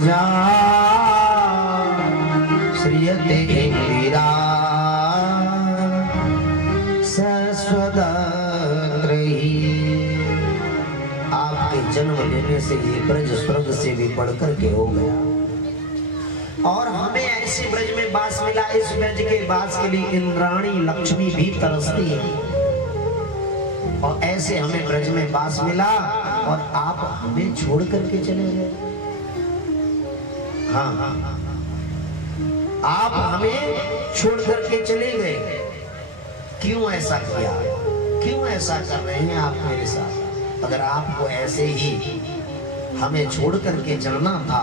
जा श्रियते वीरा सस्वदत्रयी। आपके जन्म लेने से ये ब्रज स्वर्ग से भी बढ़कर के हो गया और हमें ऐसे ब्रज में बास मिला। इस ब्रज के बास के लिए इंद्राणी लक्ष्मी भी तरसती है और ऐसे हमें ब्रज में बास मिला और आप हमें छोड़ करके चले गए। हाँ, आप हमें छोड़ करके चले गए। क्यों ऐसा किया? क्यों ऐसा कर रहे हैं आप मेरे साथ? अगर आपको ऐसे ही हमें छोड़ करके जाना था,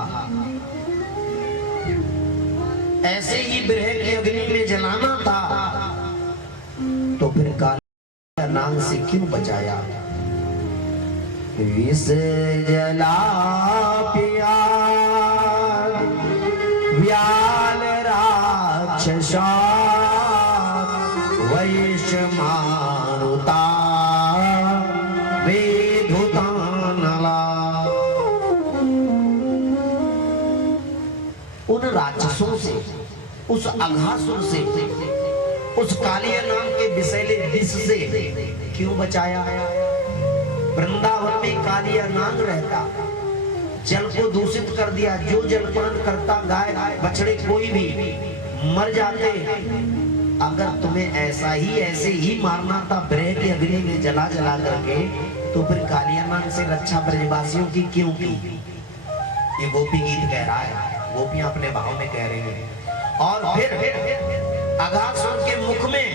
ऐसे ही विरह की अग्नि में जलाना था, तो फिर कालिया नाग से क्यों बचाया? विष जला पिया व्याल राक्षसा वैश्यमारुता वेधुतानला। उन राक्षसों से, उस अघासुर से, उस कालिया नाम के विषैले विष से क्यों बचाया? वृंदावन में कालिया नाग रहता, जल को दूषित कर दिया। जो जल पान करता, गाय बछड़े कोई भी मर जाते। अगर तुम्हें ऐसे ही मारना था विरह की अग्नि में जला जला करके, तो फिर कालिया नाग से रक्षा ब्रजवासियों की क्यों की? ये गोपी गीत कह रहा है, गोपियां अपने भाव में कह रही हैं। और फिर अघासुर के मुख में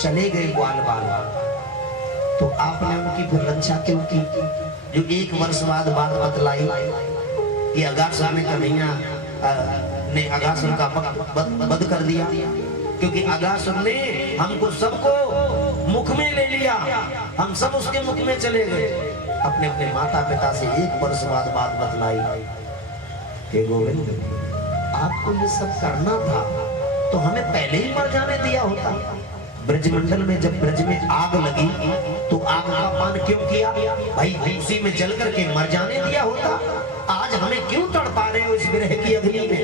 चले गए ग्वाल बाल, तो आपने उनकी फिर रक्षा क्यों की? जो एक वर्ष बाद बात बतलाई कि अघासुर ने कन्हैया ने अघासुर का वध कर दिया, क्योंकि अघासुर ने हमको सबको मुख में ले लिया, हम सब उसके मुख में चले गए। अपने अपने माता पिता से एक वर्ष बाद बात बतलाई कि गोविंद, आपको ये सब करना था तो हमें पहले ही मर जाने दिया होता। ब्रजमंडल में जब ब्रज में आग लगी तो आग का पान क्यों किया? भाई उसी में जल करके मर जाने दिया होता। आज हमें क्यों तड़पा रहे हो इस विरह की अग्नि में?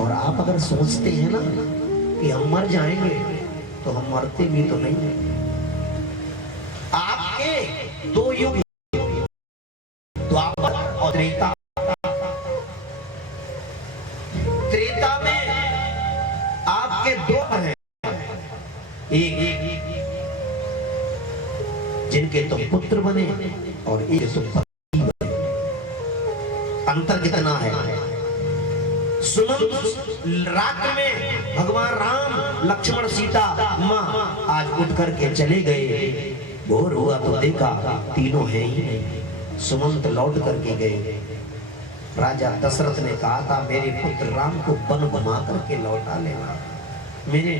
और आप अगर सोचते हैं ना कि हम मर जाएंगे, तो हम मरते भी तो नहीं। आपके दो युग, द्वापर और त्रेता। त्रेता में आपके दो हैं, एक जिनके तुम पुत्र बने और एक तुम पति बने। अंतर कितना है? सुमंत रात्र में भगवान राम, लक्ष्मण, सीता, मां आज उठ करके चले गए। भोर हुआ तो देखा तीनों हैं ही नहीं। सुमंत लौट करके गए। राजा दशरथ ने कहा था मेरे पुत्र राम को वन घुमा करके लौटा लेना। मेरे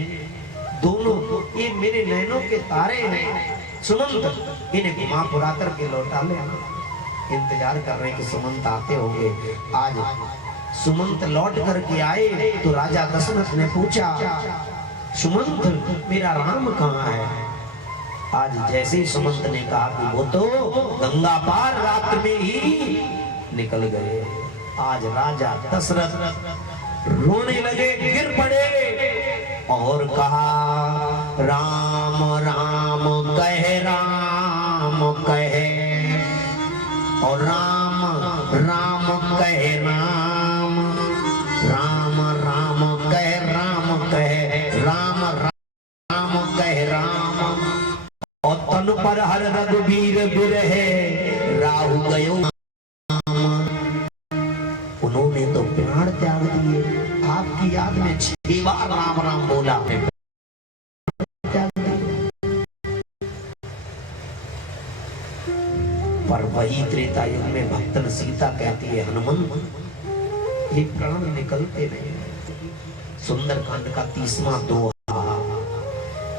दोनों ये मेरे नैनों के तारे हैं, सुमंत इन्हें घुमा पुरा करके लौटा लेना। इंतजार कर रहे हैं कि सुमंत आते होंगे। आज सुमंत लौट करके आए तो राजा दशरथ ने पूछा, सुमंत मेरा राम कहाँ है? आज जैसे ही सुमंत ने कहा कि वो तो गंगा पार रात्र में ही निकल गए। आज राजा दशरथ रोने लगे, गिर पड़े और कहा, राम राम कहे और राम राम कहे राम, राम राम कहे राम कहे राम। और तन पर हर रघुबीर बिरहे राहु गयो। उन्होंने तो प्राण त्याग दिए। आपकी याद में 6 बार राम राम बोला। पर वही त्रेता युग में भक्तन सीता कहती है, हनुमंत ये प्राण निकलते नहीं। सुंदरकांड का 30वां दोहा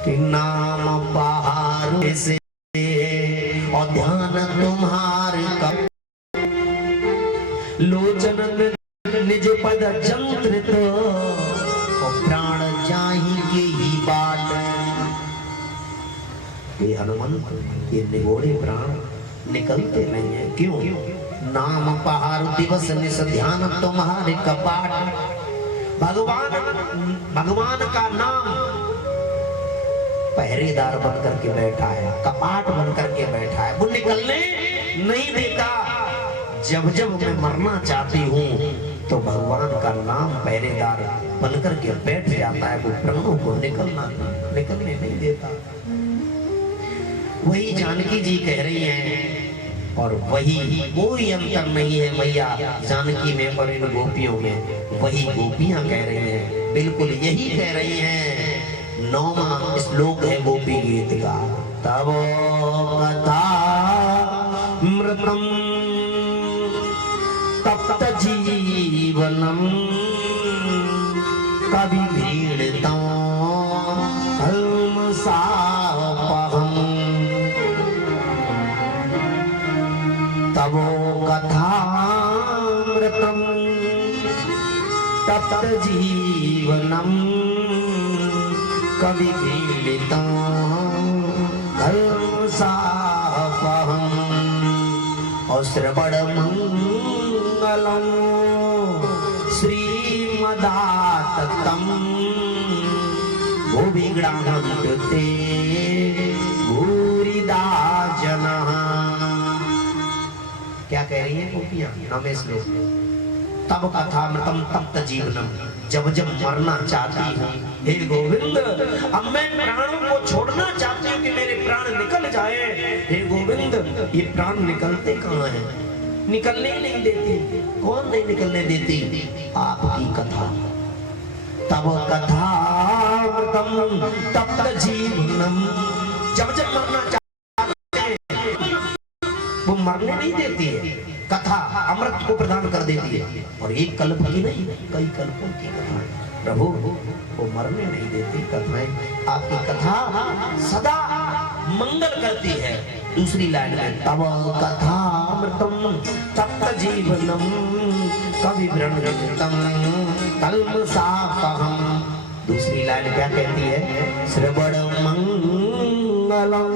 कि नाम बाहर से और ध्यान तुम्हार का, लोचन निज पद जंत्रित और प्राण जाहि के ही बाट। ये हनुमंत ये निगोड़े प्राण निकलते नहीं है। क्यों? नाम पहाड़ दिवस निस ध्यान तुम्हारे कपाट। भगवान का नाम पहरेदार बन करके बैठा है, कपाट बन करके बैठा है, वो निकलने नहीं देता। जब जब मैं मरना चाहती हूँ तो भगवान का नाम पहरेदार बन करके बैठ जाता है, वो प्राणों को निकलने नहीं देता। वही जानकी जी कह रही हैं और वही कोई अंतर नहीं है मैया जानकी में और इन गोपियों में। वही गोपियां कह रही हैं, बिल्कुल यही कह रही हैं। 9वां श्लोक है गोपी गीत का। तब कथा मृतम तप्त जीवनम कवि भीड़ितं कल्मषापहम्। तवो कथामृतं तप्त जीवनं कवि भीड़ितं कल्मषापहम्। और श्रवणमंगलं श्रीमदाततं भुविगृह्णन्ते भूरिदा जनः। क्या कह रही है गोपियां? 9वें श्लोक। तब कथामृतम तप्त जीवनम, जब जब मरना चाहती हूँ हे गोविंद, अब मैं प्राणों को छोड़ना चाहती हूँ कि मेरे प्राण निकल जाए। हे गोविंद, ये प्राण निकलते कहाँ हैं? निकलने ही नहीं देती। कौन नहीं निकलने देती? आपकी कथा। तब कथामृतम तप्त जीवनम, जब जब मरना चाहते हैं वो मरने नहीं देती है। कथा अमृत को प्रदान कर देती है, और एक कल्प की नहीं कई कल्पों की कथा है। प्रभु वो मरने नहीं देती कथाएं। आपकी कथा सदा मंगल करती है। दूसरी लाइन में तब कथा अमृतम तप्त जीवनम कवि भ्रमृतम कल्मषापहम्। दूसरी लाइन क्या कहती है? श्रवण मंगलम।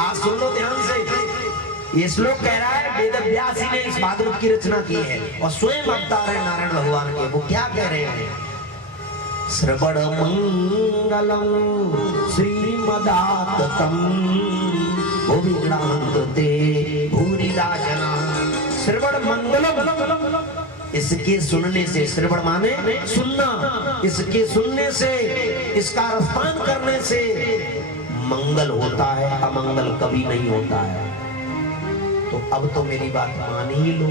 आज सुन लो ध्यान से, ये श्लोक कह रहा है वेद व्यास जी ने इस भागवत की रचना की है और स्वयं अवतार है नारायण भगवान के। वो क्या कह रहे हैं? श्रवण मंगलम श्रीमदाततं भुविगृह्णन्ते भूरिदा जनः। श्रवण मंगलम, इसके सुनने से, श्रवण माने सुनना, इसके सुनने से, इसका रसपान करने से मंगल होता है, अमंगल कभी नहीं होता है। तो अब तो मेरी बात मान ही लो,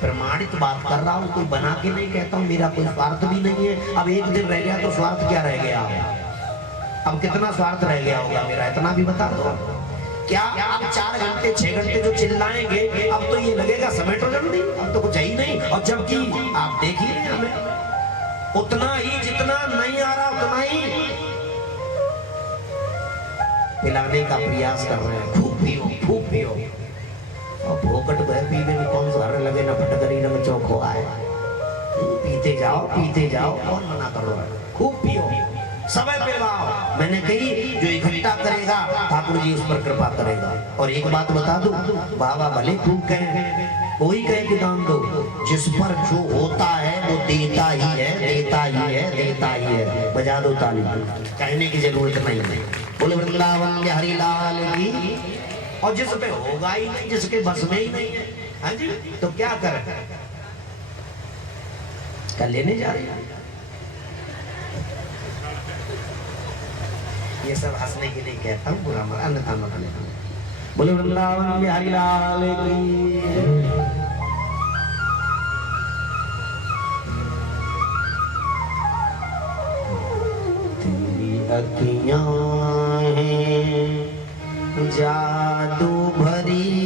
प्रमाणित बात कर रहा हूं, कोई बना के नहीं कहता हूं। मेरा कोई स्वार्थ भी नहीं है। अब एक दिन रह गया तो स्वार्थ क्या रह गया? अब कितना स्वार्थ रह गया होगा मेरा, इतना भी बता दो। क्या आप 4 घंटे 6 घंटे जो चिल्लाएंगे, अब तो ये लगेगा समेटो जल्दी, अब तो कुछ है ही नहीं। और जबकि आप देख ही रहे हमें उतना ही, जितना नहीं आ रहा उतना ही पिलाने का प्रयास कर रहे हैं। खूब पियो, खूब पियो। और भोकट भय पीने में कौन सा लगे ना फटकरी न चौक आए। पीते जाओ, पीते जाओ, कौन मना कर रहा है? खूब पियो, समय पे लाओ। मैंने कही जो इकट्ठा करेगा ठाकुर जी उस पर कृपा करेगा। और एक बात बता दूं, बाबा भले खूब कहे, कोई कहे कि दान दो, जिस पर जो होता है वो देता ही है, देता ही है, देता ही है। बजा दो ताली, कहने की जरूरत नहीं है। बोले वृंदावन के हरिलाल की। और जिस पे होगा ही नहीं, जिसके बस में ही नहीं है, हाँ जी, तो क्या करें? क्या लेने जा रहे हैं? ये सब हंसने के लिए कहता हूँ, बुरा मत अन्यथा मत लेना। बोले वृंदावन के हरिलाल की। तेरी अखियां हैं जादू भरी,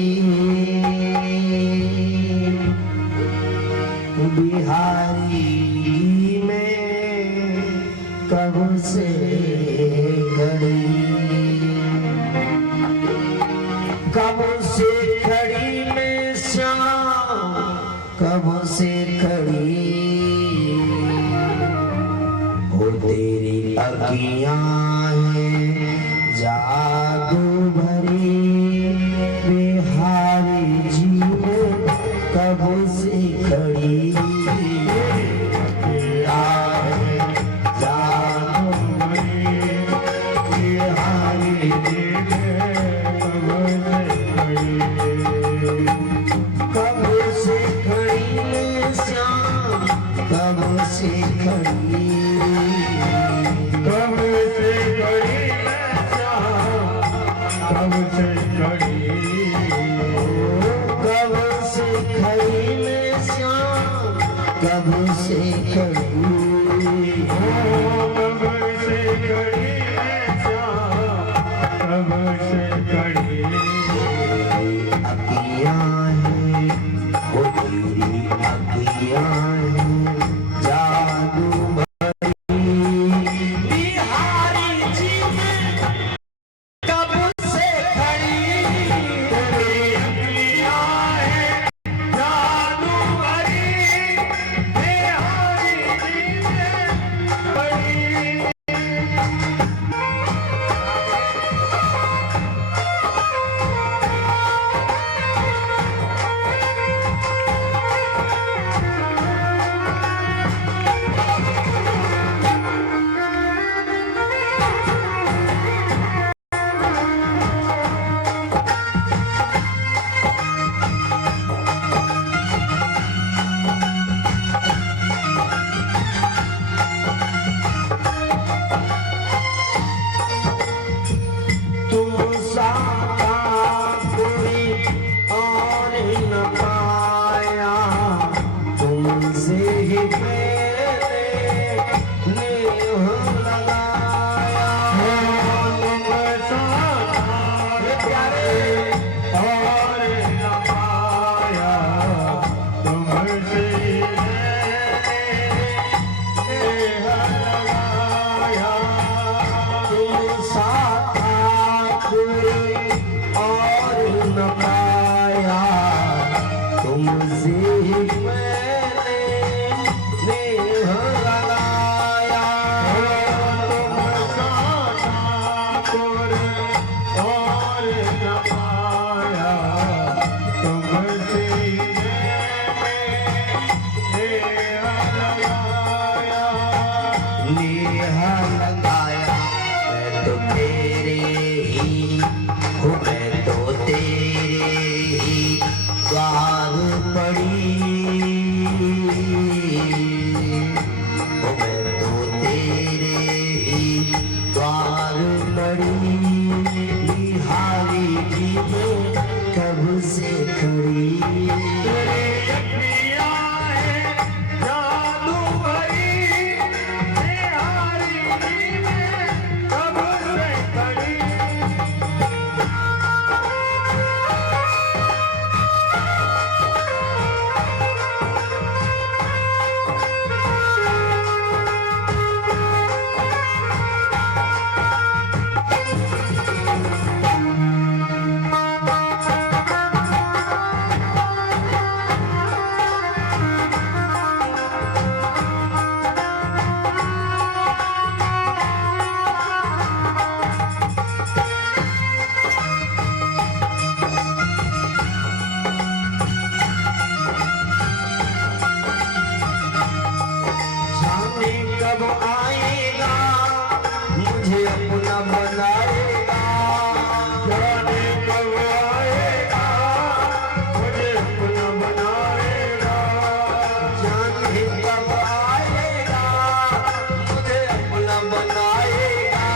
बिहारी में कब से खड़ी, कब से खड़ी में श्याम, कब से खड़ी हो तेरी अखियां हैं जादू भरी, बिहारी कब से खड़ी कब से खड़ी है श्याम, कब से खड़ी अखियाँ हैं वो तेरी अखियाँ हैं जादू भरी बिहारी जी कब से खड़ी तेरी अखियाँ हैं जादू भरी बिहारी जी में बड़ी तुम सा कोई और न पाया तुमसे ही मैंने नेह लगाया तुम सा ये प्यारे और न पाया तुमसे मैंने नेह लगाया तुम सा कोई और न पाया तुमसे ही मैंने नेह लगाया तुम सा ठाकुर और न पाया तुमसे मैंने नेह लगाया नेह लगाया मैं तो तेरे ही हूँ मैं तो तेरे ही द्वार पड़ी हूँ मैं तो तेरे ही द्वार पड़ी बिहारी जी में कब से खड़ी तेरी अखियाँ हैं जादू भरी बिहारी जी में कब से खड़ी जाने कब आएगा मुझे अपना बनाएगा जाने कब आएगा मुझे अपना बनाएगा जाने कब आएगा मुझे अपना बनाएगा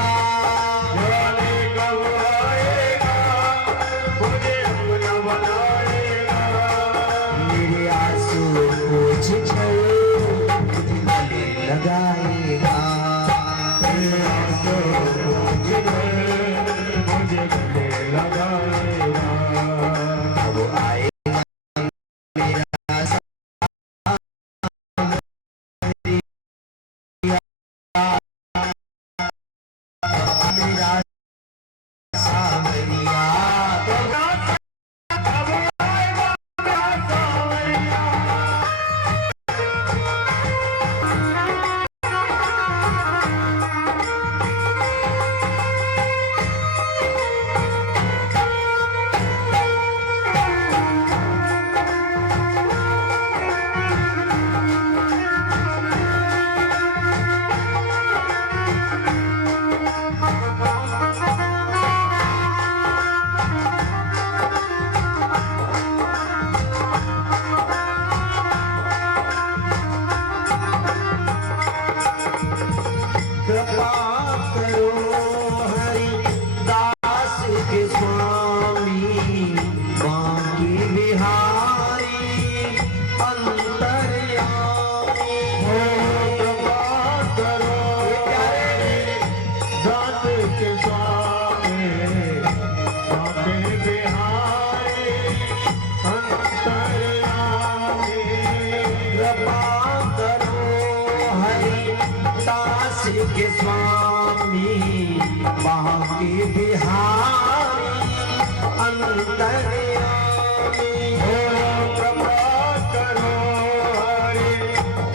जाने कब आएगा मुझे अपना बनाएगा मेरे आंसू पोंछ कर गले लगाएगा मेरे आंसू मुझे गले लगाएगा अब आएगा मेरा मेरा के स्वामी बांके बिहारी अंतर्यामी हो कृपा करो हरि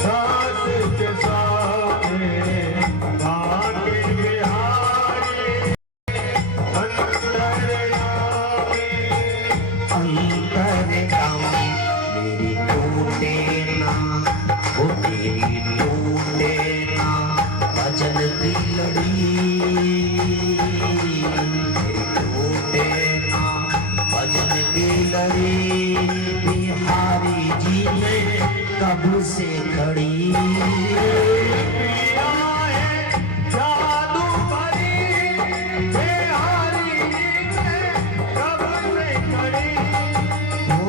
दास के स्वामी बांके बिहारी अंतर्यामी अंतर्यामी मेरी टूटे ना वो तेरी टूटे ना भजन की लड़ी मेरी टूटे ना भजन की लड़ी बिहारी जी में कब से खड़ी पिया है जादू भरी बिहारी ने कब से खड़ी हो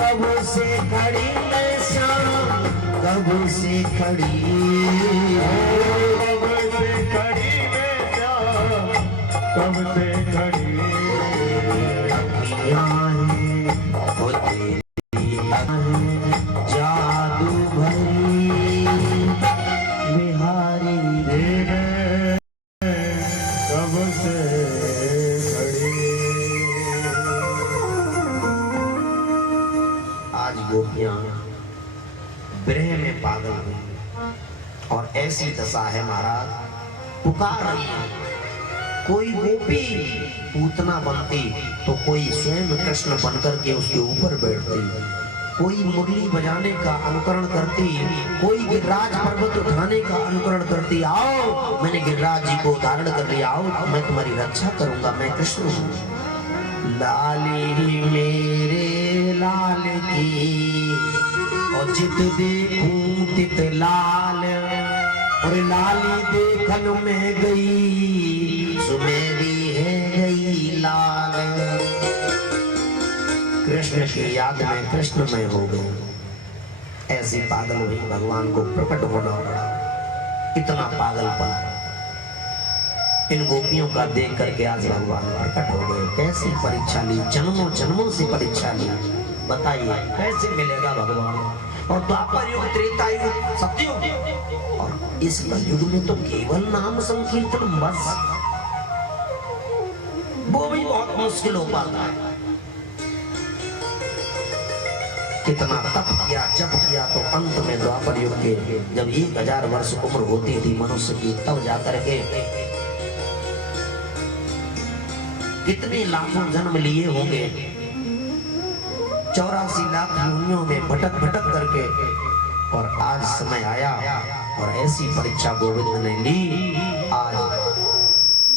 कब से खड़ी मैं श्याम कब से खड़ी कब से खड़ी में श्याम कब से खड़ी अखियाँ हैं वो तेरी हैं जादू भरी बिहारी कब से खड़ी आज गोपियां विरह में पागल हुई और ऐसी दशा है महाराज पुकार रही है। कोई गोपी पूतना बनती तो कोई स्वयं कृष्ण बनकर के उसके ऊपर बैठती, कोई मुरली बजाने का अनुकरण करती, कोई गिरिराज पर्वत उठाने का अनुकरण करती। आओ मैंने गिरिराज जी को धारण कर लिया, आओ मैं तुम्हारी रक्षा करूंगा, मैं कृष्ण हूँ। लाली मेरे लाल की और जित देखूं तित लाल और लाली देखन में गई सुमेरी है गई लाल। कृष्ण की याद में कृष्ण में हो गई, ऐसी पागल हुई, भगवान को प्रकट होना पड़ा। इतना पागलपन इन गोपियों का देख करके आज भगवान प्रकट हो गए। कैसी परीक्षा ली, जन्मों जन्मों से परीक्षा ली, बताइए कैसे मिलेगा भगवान। और द्वापर युग, त्रेता युग, सतयुग और इस कलयुग में तो केवल नाम संकीर्तन बस, वो भी बहुत मुश्किल हो पाता है। कितना तप किया जप किया तो अंत में द्वापर युग के जब 1000 वर्ष उम्र होती थी मनुष्य की, तब जाकर के कितने लाखों जन्म लिए होंगे, 84 लाख योनियों में भटक भटक करके, और आज समय आया और ऐसी परीक्षा गोविंद ने ली। आज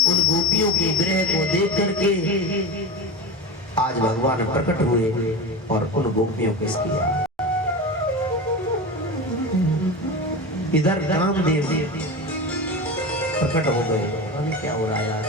उन गोपियों के विरह को देख करके आज भगवान प्रकट हुए और उन गोपियों को किया। इधर कामदेव प्रकट हो गए। क्या हो रहा है यार?